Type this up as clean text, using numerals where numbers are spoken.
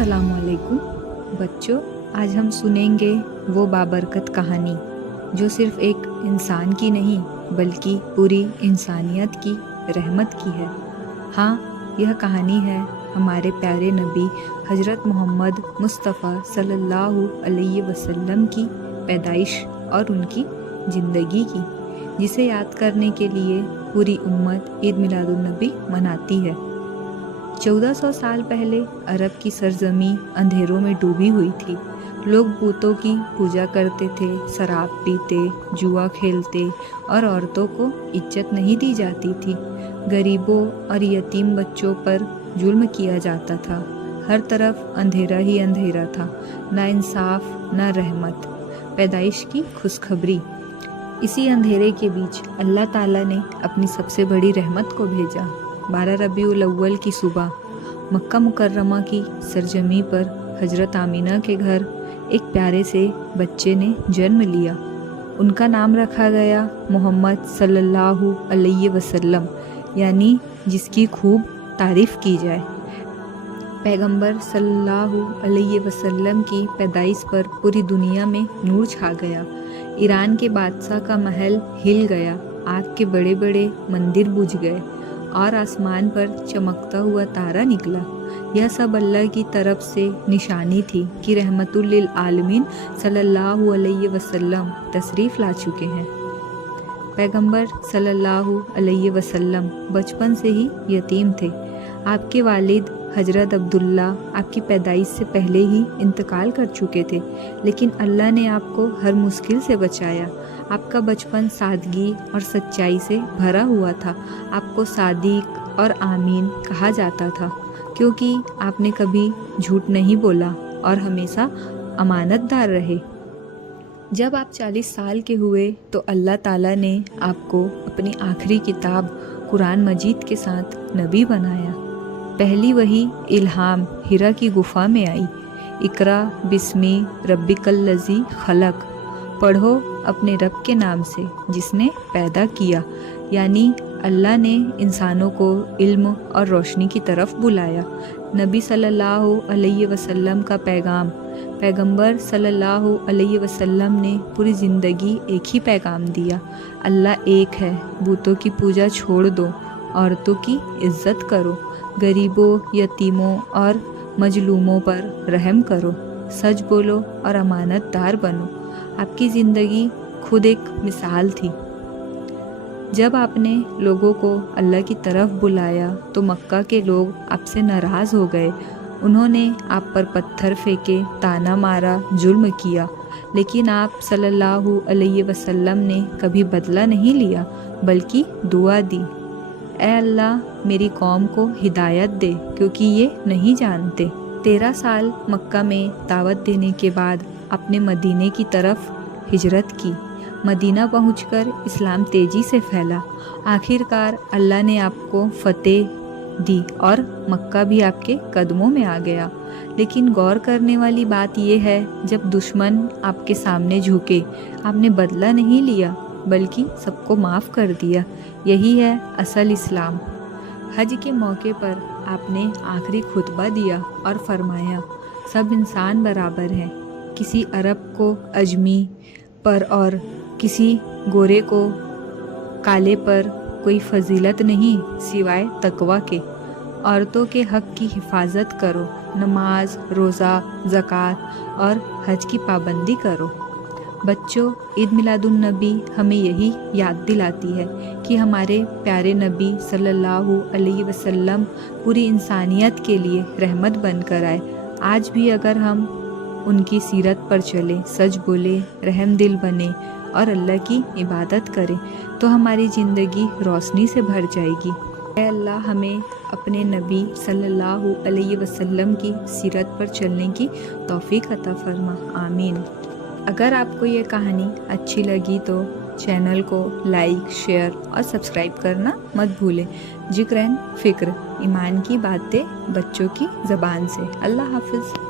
अस्सलाम वालेकुम बच्चों, आज हम सुनेंगे वो बाबरकत कहानी जो सिर्फ एक इंसान की नहीं बल्कि पूरी इंसानियत की रहमत की है। हाँ, यह कहानी है हमारे प्यारे नबी हज़रत मोहम्मद मुस्तफ़ा सल्लल्लाहु अलैहि वसल्लम की पैदाइश और उनकी ज़िंदगी की, जिसे याद करने के लिए पूरी उम्मत ईद मिलादुन नबी मनाती है। 1400 साल पहले अरब की सरजमी अंधेरों में डूबी हुई थी। लोग बूतों की पूजा करते थे, शराब पीते, जुआ खेलते और औरतों को इज्जत नहीं दी जाती थी। गरीबों और यतीम बच्चों पर जुल्म किया जाता था। हर तरफ अंधेरा ही अंधेरा था, ना इंसाफ ना रहमत। पैदाइश की खुशखबरी। इसी अंधेरे के बीच अल्लाह ताला ने अपनी सबसे बड़ी रहमत को भेजा। 12 रबीउल अव्वल की सुबह मक्का मुकर्रमा की सरजमी पर हजरत आमीना के घर एक प्यारे से बच्चे ने जन्म लिया। उनका नाम रखा गया मोहम्मद सल्लल्लाहु अलैहि वसल्लम, यानी जिसकी खूब तारीफ़ की जाए। पैगंबर सल्लल्लाहु अलैहि वसल्लम की पैदाइश पर पूरी दुनिया में नूर छा गया। ईरान के बादशाह का महल हिल गया, आग के बड़े बड़े मंदिर बुझ गए और आसमान पर चमकता हुआ तारा निकला। यह सब अल्लाह की तरफ से निशानी थी कि रहमतुल लिल आलमीन सल्लल्लाहु अलैहि वसल्लम तशरीफ़ ला चुके हैं। पैगंबर सल्लल्लाहु अलैहि वसल्लम बचपन से ही यतीम थे। आपके वालिद हजरत अब्दुल्ला आपकी पैदाइश से पहले ही इंतकाल कर चुके थे, लेकिन अल्लाह ने आपको हर मुश्किल से बचाया। आपका बचपन सादगी और सच्चाई से भरा हुआ था। आपको सादिक और आमीन कहा जाता था, क्योंकि आपने कभी झूठ नहीं बोला और हमेशा अमानतदार रहे। जब आप 40 साल के हुए तो अल्लाह ताला ने आपको अपनी आखिरी किताब कुरान मजीद के साथ नबी बनाया। पहली वही इल्हाम हिरा की गुफा में आई। इकरा बिस्मी रब्बिकल लज़ी खलक, पढ़ो अपने रब के नाम से जिसने पैदा किया, यानी अल्लाह ने इंसानों को इल्म और रोशनी की तरफ बुलाया। नबी सल्लल्लाहु अलैहि वसल्लम का पैगाम। पैगंबर सल्लल्लाहु अलैहि वसल्लम ने पूरी ज़िंदगी एक ही पैगाम दिया, अल्लाह एक है, बूतों की पूजा छोड़ दो, औरतों की इज्जत करो, गरीबों, यतीमों और मजलूमों पर रहम करो, सच बोलो और अमानतदार बनो। आपकी ज़िंदगी खुद एक मिसाल थी। जब आपने लोगों को अल्लाह की तरफ बुलाया तो मक्का के लोग आपसे नाराज़ हो गए। उन्होंने आप पर पत्थर फेंके, ताना मारा, जुल्म किया, लेकिन आप सल्लल्लाहु अलैहि वसल्लम ने कभी बदला नहीं लिया, बल्कि दुआ दी, ऐ अल्लाह मेरी कौम को हिदायत दे क्योंकि ये नहीं जानते। 13 साल मक्का में दावत देने के बाद आपने मदीने की तरफ हिजरत की। मदीना पहुंचकर इस्लाम तेज़ी से फैला। आखिरकार अल्लाह ने आपको फतेह दी और मक्का भी आपके कदमों में आ गया। लेकिन गौर करने वाली बात यह है, जब दुश्मन आपके सामने झुके, आपने बदला नहीं लिया बल्कि सबको माफ़ कर दिया। यही है असल इस्लाम। हज के मौके पर आपने आखिरी खुतबा दिया और फरमाया, सब इंसान बराबर हैं। किसी अरब को अजमी पर और किसी गोरे को काले पर कोई फजीलत नहीं सिवाय तकवा के। औरतों के हक़ की हिफाजत करो, नमाज, रोज़ा, ज़कात और हज की पाबंदी करो। बच्चों, ईद मिलादुन नबी हमें यही याद दिलाती है कि हमारे प्यारे नबी सल्लल्लाहु अलैहि वसल्लम पूरी इंसानियत के लिए रहमत बनकर आए। आज भी अगर हम उनकी सीरत पर चलें, सच बोले, रहम दिल बने और अल्लाह की इबादत करें तो हमारी ज़िंदगी रोशनी से भर जाएगी। ऐ अल्लाह हमें अपने नबी सल्लल्लाहु अलैहि वसल्लम की सीरत पर चलने की तौफीक अता फरमा, आमीन। अगर आपको ये कहानी अच्छी लगी तो चैनल को लाइक, शेयर और सब्सक्राइब करना मत भूलें। जिक्र फ़िक्र ईमान की बातें बच्चों की ज़बान से। अल्लाह हाफ़िज़।